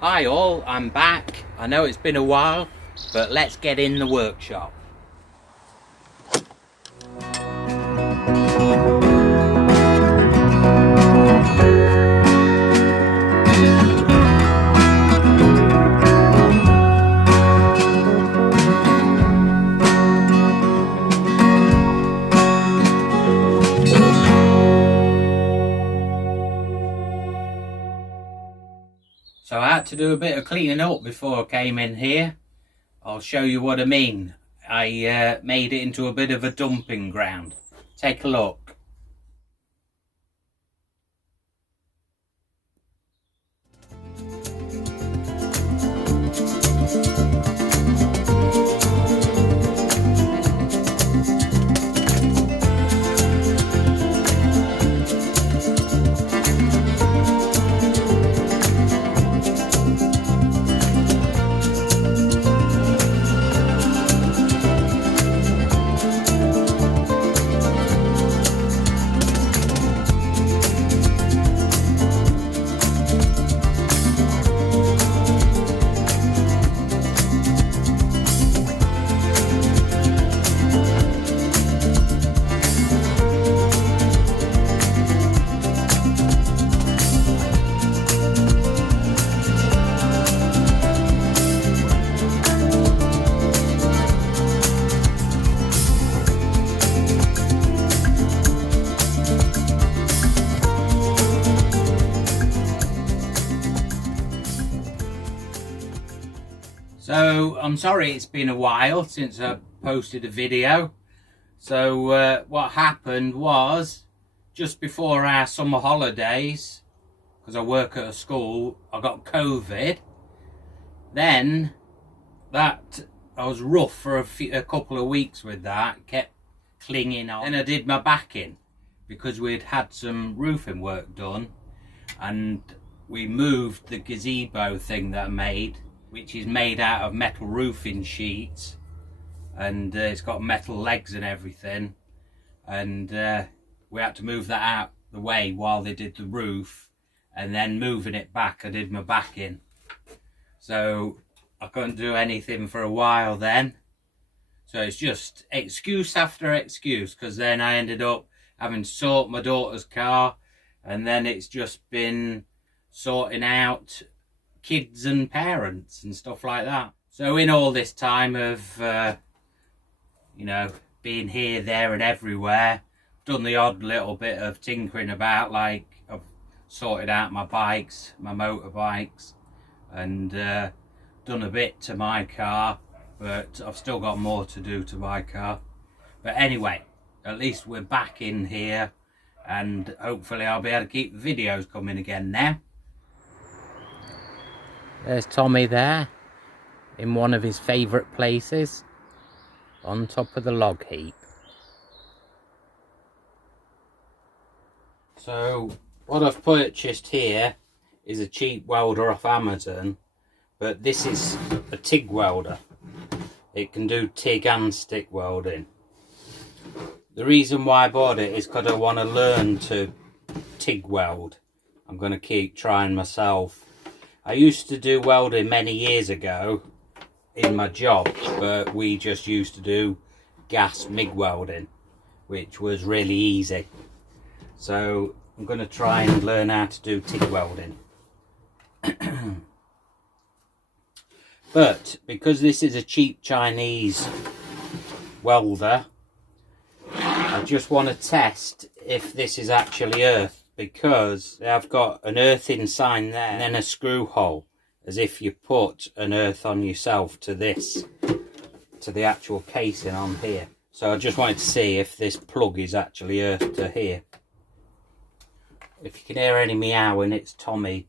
Hi all, I'm back. I know it's been a while, but let's get in the workshop. So I had to do a bit of cleaning up before I came in here. I'll show you what I mean. I made it into a bit of a dumping ground. Take a look. So I'm sorry it's been a while since I posted a video. So what happened was, just before our summer holidays, because I work at a school, I got COVID. Then I was rough for a couple of weeks with that, kept clinging on. Then I did my back in because we'd had some roofing work done, and we moved the gazebo thing that I made, which is made out of metal roofing sheets, and it's got metal legs and everything, and we had to move that out the way while they did the roof, and then moving it back I did my back in. So I couldn't do anything for a while then, so it's just excuse after excuse, because then I ended up having to sort my daughter's car, and then it's just been sorting out kids and parents and stuff like that. So in all this time of being here, there and everywhere, I've done the odd little bit of tinkering about, like I've sorted out my bikes, my motorbikes, and done a bit to my car, but I've still got more to do to my car. But anyway, at least we're back in here, and hopefully I'll be able to keep the videos coming again now. There's Tommy there, in one of his favourite places, on top of the log heap. So what I've purchased here is a cheap welder off Amazon, but this is a TIG welder. It can do TIG and stick welding. The reason why I bought it is because I want to learn to TIG weld. I'm going to keep trying myself. I used to do welding many years ago in my job, but we just used to do gas MIG welding, which was really easy. So I'm going to try and learn how to do TIG welding. But because this is a cheap Chinese welder, I just want to test if this is actually earth, because I've got an earthing sign there and then a screw hole, as if you put an earth on yourself to this, to the actual casing on here. So I just wanted to see if this plug is actually earth to here. If you can hear any meowing, it's Tommy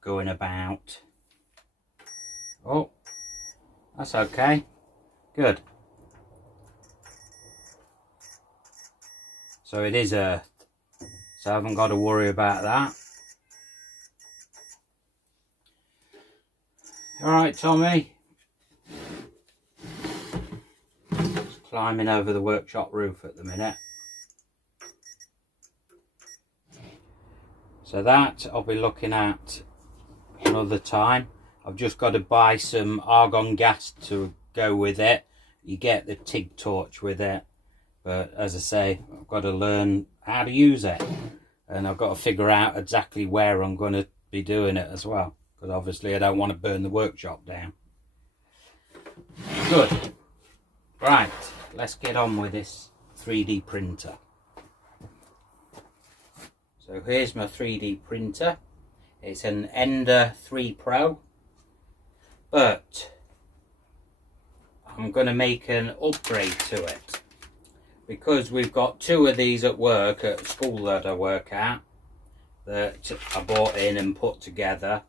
going about. Oh, that's okay. Good. So it is earth. So I haven't got to worry about that. Alright, Tommy. Just climbing over the workshop roof at the minute. So that I'll be looking at another time. I've just got to buy some argon gas to go with it. You get the TIG torch with it, but as I say, I've got to learn how to use it, and I've got to figure out exactly where I'm going to be doing it as well, because obviously I don't want to burn the workshop down. Good. Right, let's get on with this 3D printer. So here's my 3D printer. It's an Ender 3 Pro, but I'm going to make an upgrade to it, because we've got two of these at work, at school that I work at, that I bought in and put together,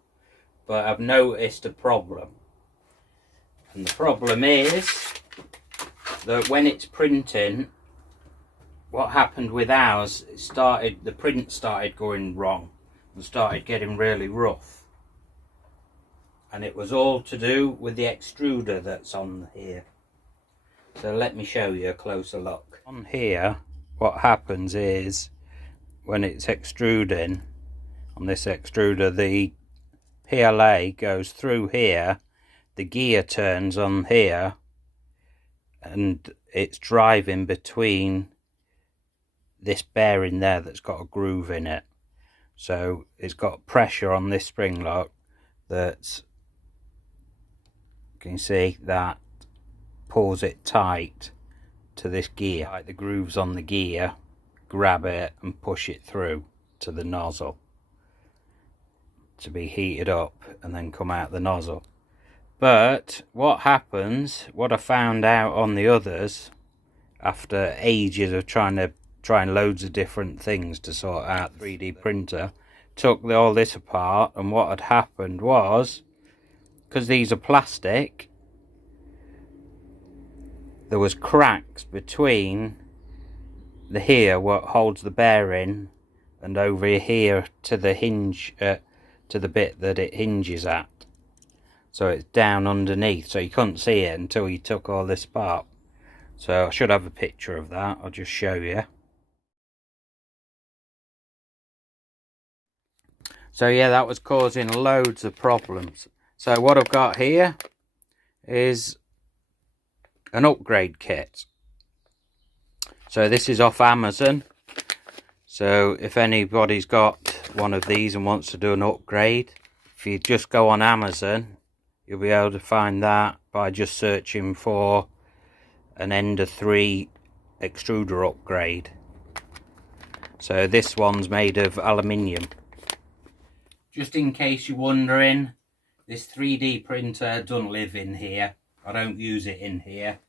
but I've noticed a problem. And the problem is that when it's printing, what happened with ours, the print started going wrong and started getting really rough. And it was all to do with the extruder that's on here. So let me show you a closer look. On here, what happens is, when it's extruding, on this extruder, the PLA goes through here, the gear turns on here, and it's driving between this bearing there that's got a groove in it. So it's got pressure on this spring lock that's, you can see, that pulls it tight to this gear. Like the grooves on the gear, grab it and push it through to the nozzle to be heated up and then come out the nozzle. But what happens, what I found out on the others, after ages of trying loads of different things to sort out the 3D printer, took all this apart, and what had happened was, because these are plastic, there was cracks between the here what holds the bearing and over here to the hinge, to the bit that it hinges at. So it's down underneath, so you couldn't see it until you took all this apart. So I should have a picture of that, I'll just show you. So yeah, that was causing loads of problems. So what I've got here is an upgrade kit. So this is off Amazon. So if anybody's got one of these and wants to do an upgrade, if you just go on Amazon, you'll be able to find that by just searching for an Ender 3 extruder upgrade. So this one's made of aluminium. Just in case you're wondering, this 3D printer doesn't live in here. I don't use it in here.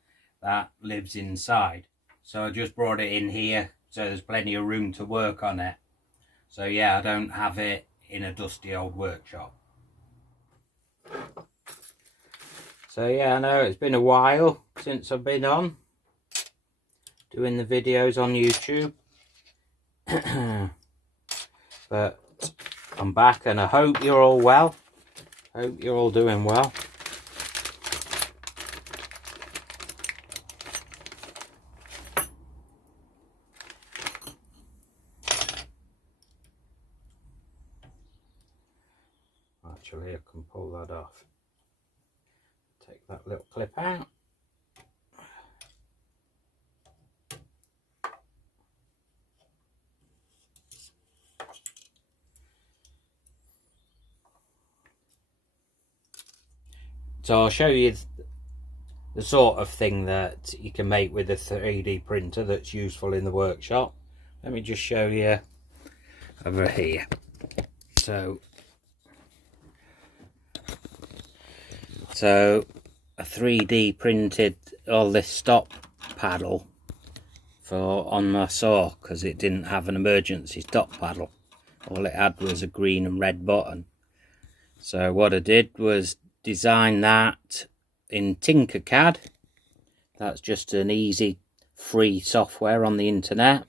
That lives inside. So I just brought it in here, so there's plenty of room to work on it. So yeah, I don't have it in a dusty old workshop. So yeah, I know it's been a while since I've been on doing the videos on YouTube. But I'm back, and I hope you're all well. Hope you're all doing well. Actually, I can pull that off. Take that little clip out. So I'll show you the sort of thing that you can make with a 3D printer that's useful in the workshop. Let me just show you over here. So a 3D printed all this stop paddle on my saw, because it didn't have an emergency stop paddle. All it had was a green and red button. So what I did was design that in Tinkercad. That's just an easy free software on the internet,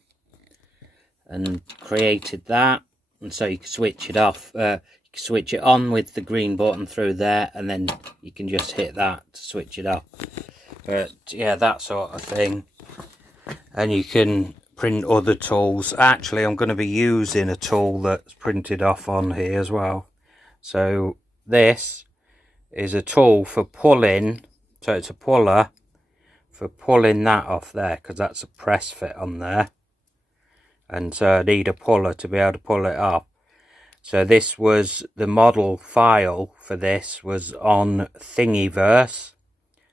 and created that. And so you can switch it off, you can switch it on with the green button through there, and then you can just hit that to switch it off. But yeah, that sort of thing. And you can print other tools. Actually, I'm going to be using a tool that's printed off on here as well. So this is a tool for pulling, so it's a puller for pulling that off there, because that's a press fit on there, and so I need a puller to be able to pull it off. So this was the model file for this was on Thingiverse,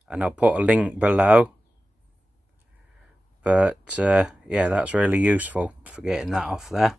and I'll put a link below. But yeah, that's really useful for getting that off there.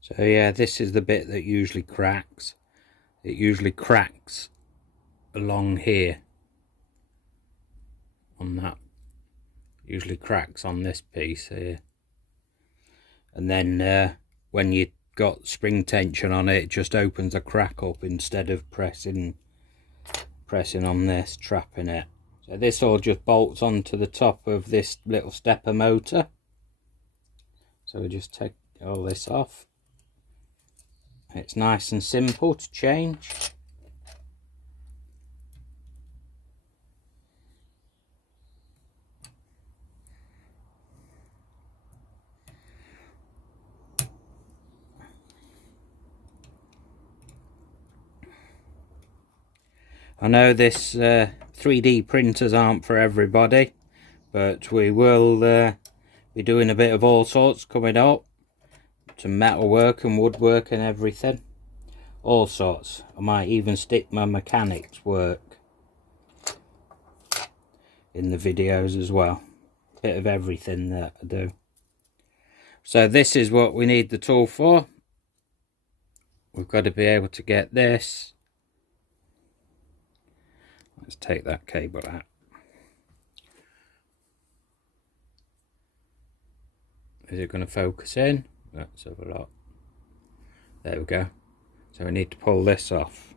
So yeah, this is the bit that usually cracks. It usually cracks along here on that. Usually cracks on this piece here. And then when you got spring tension on it, it just opens a crack up instead of pressing on this, trapping it. So this all just bolts onto the top of this little stepper motor. So we just take all this off. It's nice and simple to change. I know this 3D printers aren't for everybody, but we will be doing a bit of all sorts coming up. Some metalwork and woodwork and everything. All sorts. I might even stick my mechanics work in the videos as well. Bit of everything that I do. So this is what we need the tool for. We've got to be able to get this. Let's take that cable out. Is it going to focus in? Let's have a look. There we go. So we need to pull this off,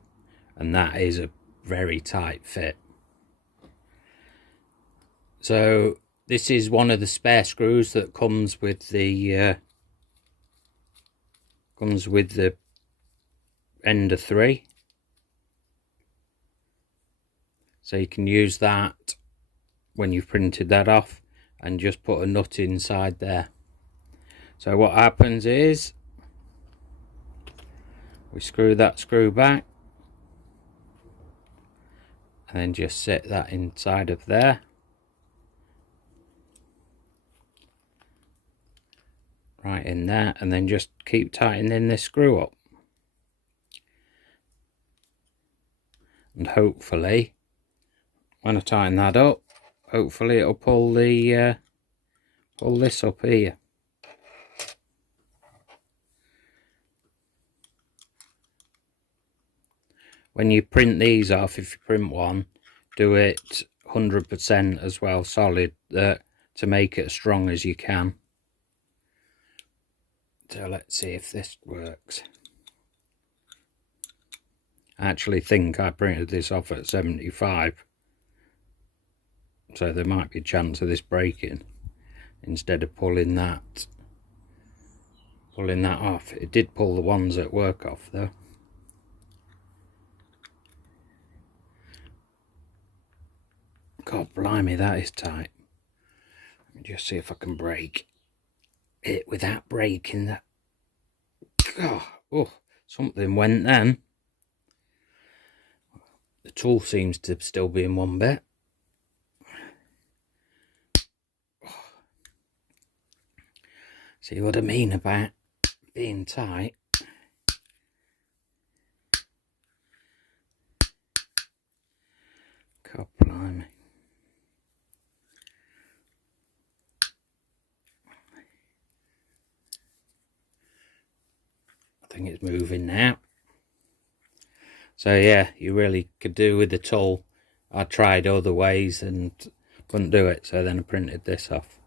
and that is a very tight fit. So this is one of the spare screws that comes with the Ender 3. So you can use that when you've printed that off and just put a nut inside there. So what happens is we screw that screw back and then just set that inside of there. Right in there, and then just keep tightening this screw up. And hopefully, when I tighten that up, hopefully it'll pull the pull this up here. When you print these off, if you print one, do it 100% as well, solid, to make it as strong as you can. So let's see if this works. I actually think I printed this off at 75. So there might be a chance of this breaking instead of pulling that off. It did pull the ones at work off though. God blimey, that is tight. Let me just see if I can break it without breaking that. Oh, something went then. The tool seems to still be in one bit. See what I mean about being tight? God blimey. I think it's moving now. So yeah, you really could do with the tool. I tried other ways and couldn't do it, so then I printed this off.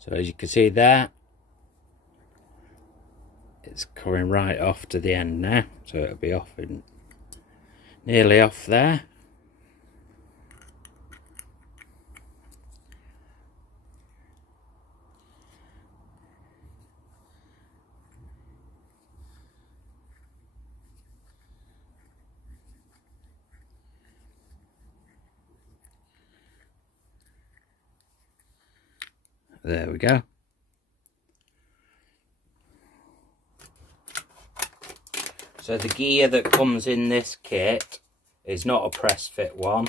So as you can see there, it's coming right off to the end now, so it'll be off in nearly off there. There we go. So the gear that comes in this kit is not a press fit one.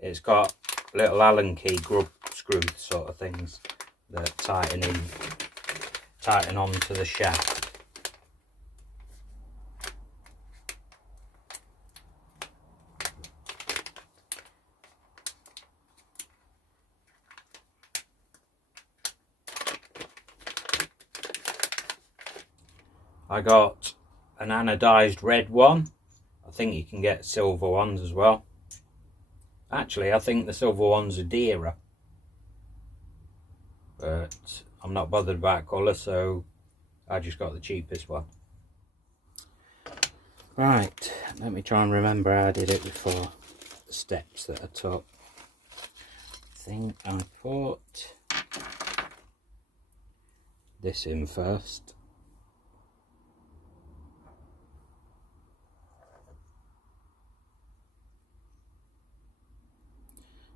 It's got little Allen key grub screw sort of things that tighten onto the shaft. I got an anodized red one. I think you can get silver ones as well. Actually, I think the silver ones are dearer, but I'm not bothered about colour, so I just got the cheapest one. Right, let me try and remember how I did it before. The steps that I took. I think I put this in first.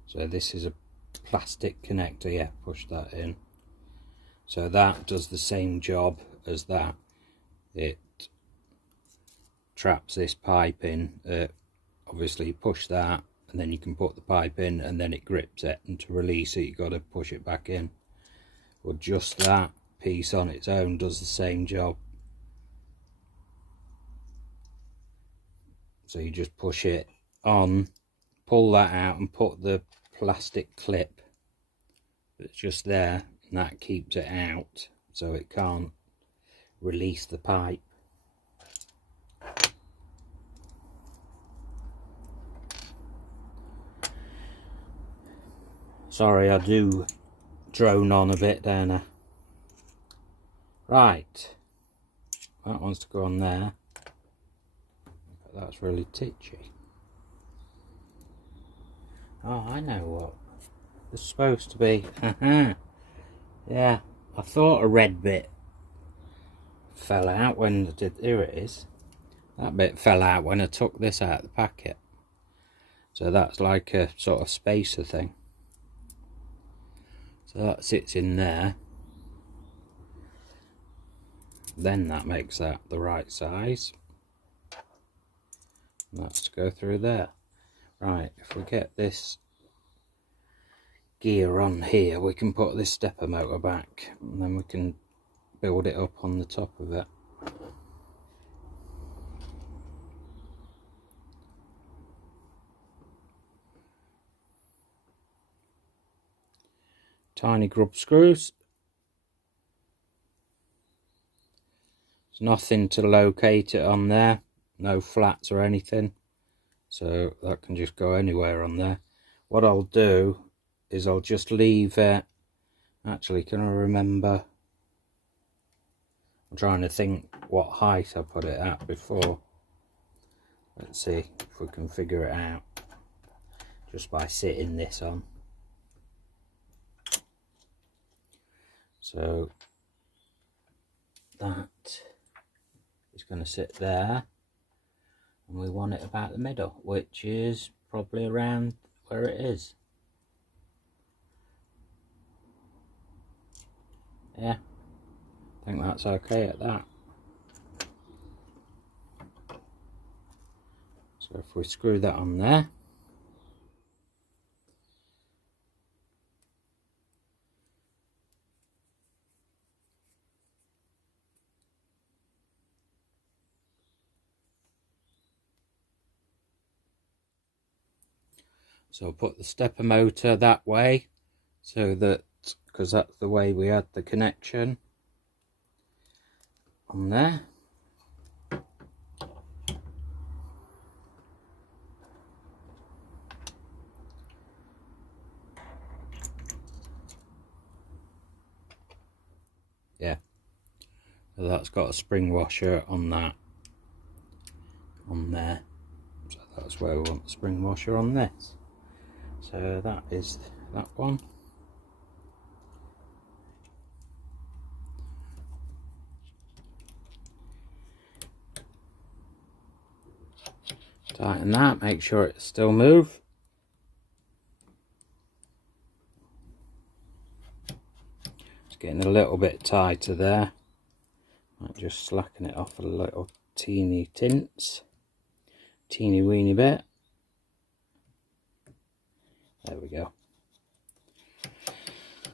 So this is a plastic connector, yeah, push that in. So that does the same job as that. It traps this pipe in. Obviously you push that and then you can put the pipe in and then it grips it, and to release it you've got to push it back in. But just that piece on its own does the same job. So you just push it on, pull that out and put the plastic clip that's just there, and that keeps it out so it can't release the pipe. Sorry, I do drone on a bit, don't I? Right, that wants to go on there, but that's really titchy. Oh, I know what. It's supposed to be. Yeah, I thought a red bit fell out when I did. Here it is. That bit fell out when I took this out of the packet. So that's like a sort of spacer thing. So that sits in there. Then that makes that the right size. And that's to go through there. Right, if we get this gear on here, we can put this stepper motor back, and then we can build it up on the top of it. Tiny grub screws. There's nothing to locate it on there, no flats or anything, so that can just go anywhere on there. What I'll do is I'll just leave it. Actually, can I remember? I'm trying to think what height I put it at before. Let's see if we can figure it out just by sitting this on. So that is going to sit there, and we want it about the middle, which is probably around where it is. Yeah, I think that's okay at that. So if we screw that on there, so I'll put the stepper motor that way, so that, because that's the way we had the connection on there. Yeah, so that's got a spring washer on that, on there, so that's where we want the spring washer on this. So that is that one. Tighten that, make sure it still moves. getting a little bit tighter there. Might just slacken it off a little teeny weeny bit. There we go.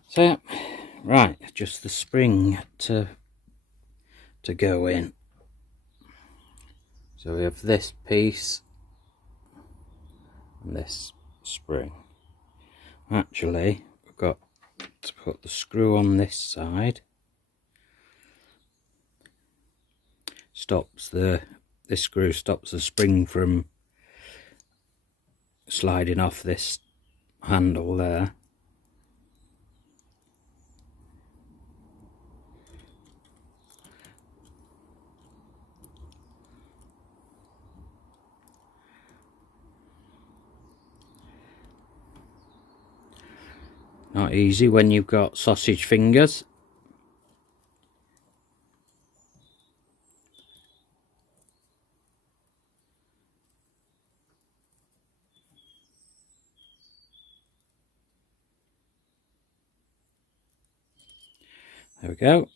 So yeah, right, just the spring to go in. So we have this piece and this spring. Actually, we've got to put the screw on this side. This screw stops the spring from sliding off this handle there. Not easy when you've got sausage fingers. There we go.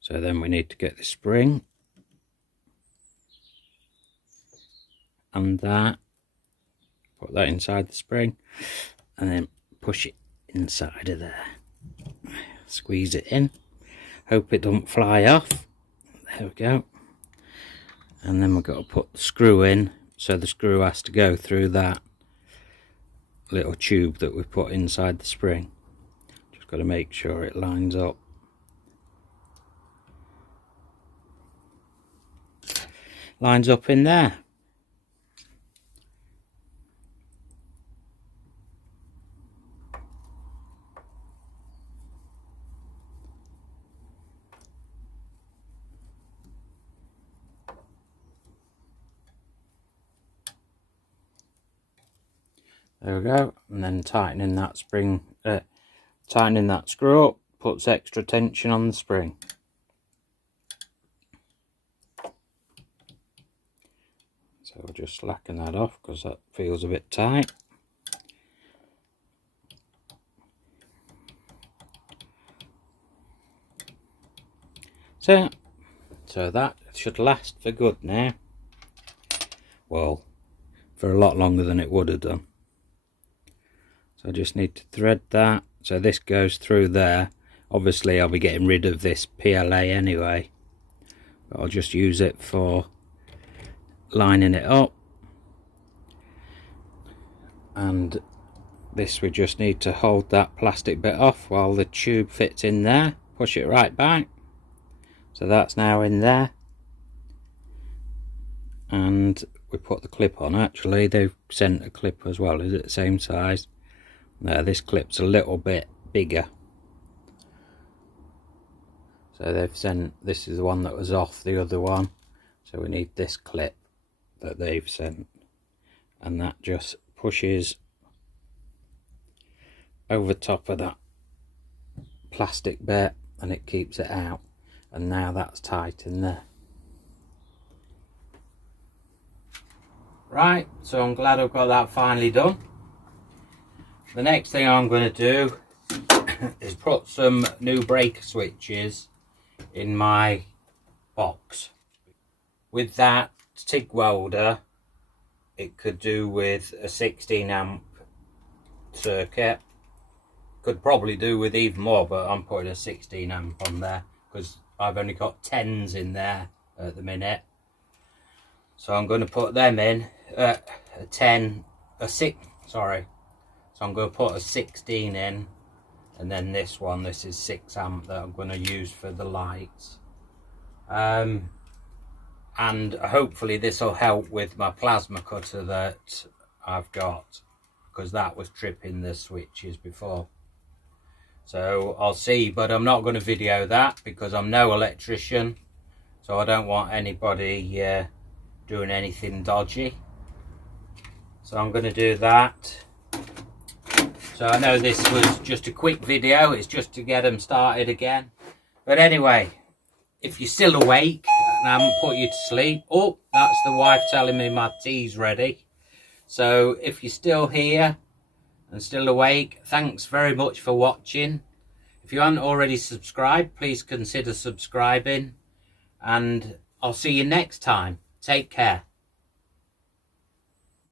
So then we need to get the spring and that, put that inside the spring and then push it inside of there. Squeeze it in, hope it don't fly off. There we go. And then we've got to put the screw in, so the screw has to go through that little tube that we put inside the spring. Just got to make sure it lines up. Lines up in there. There we go, and then tightening that spring, tightening that screw up puts extra tension on the spring. So we'll just slacken that off because that feels a bit tight. So that should last for good now. Well, for a lot longer than it would have done. So I just need to thread that. So this goes through there. Obviously I'll be getting rid of this PLA anyway, but I'll just use it for lining it up. And this, we just need to hold that plastic bit off while the tube fits in there. Push it right back. So that's now in there. And we put the clip on. Actually they've sent a clip as well. Is it the same size? No, this clip's a little bit bigger. So they've sent, this is the one that was off the other one. So we need this clip that they've sent. And that just pushes over top of that plastic bit and it keeps it out. And now that's tight in there. Right, so I'm glad I've got that finally done. The next thing I'm going to do is put some new breaker switches in my box. With that TIG welder, it could do with a 16 amp circuit. Could probably do with even more, but I'm putting a 16 amp on there because I've only got 10s in there at the minute. So I'm going to put them in So I'm going to put a 16 in, and then this is 6 amp that I'm going to use for the lights. And hopefully this will help with my plasma cutter that I've got, because that was tripping the switches before. So I'll see, but I'm not going to video that because I'm no electrician, so I don't want anybody doing anything dodgy. So I'm going to do that. So I know this was just a quick video, it's just to get them started again. But anyway, if you're still awake and I haven't put you to sleep, oh, that's the wife telling me my tea's ready. So if you're still here and still awake, thanks very much for watching. If you haven't already subscribed, please consider subscribing, and I'll see you next time. Take care.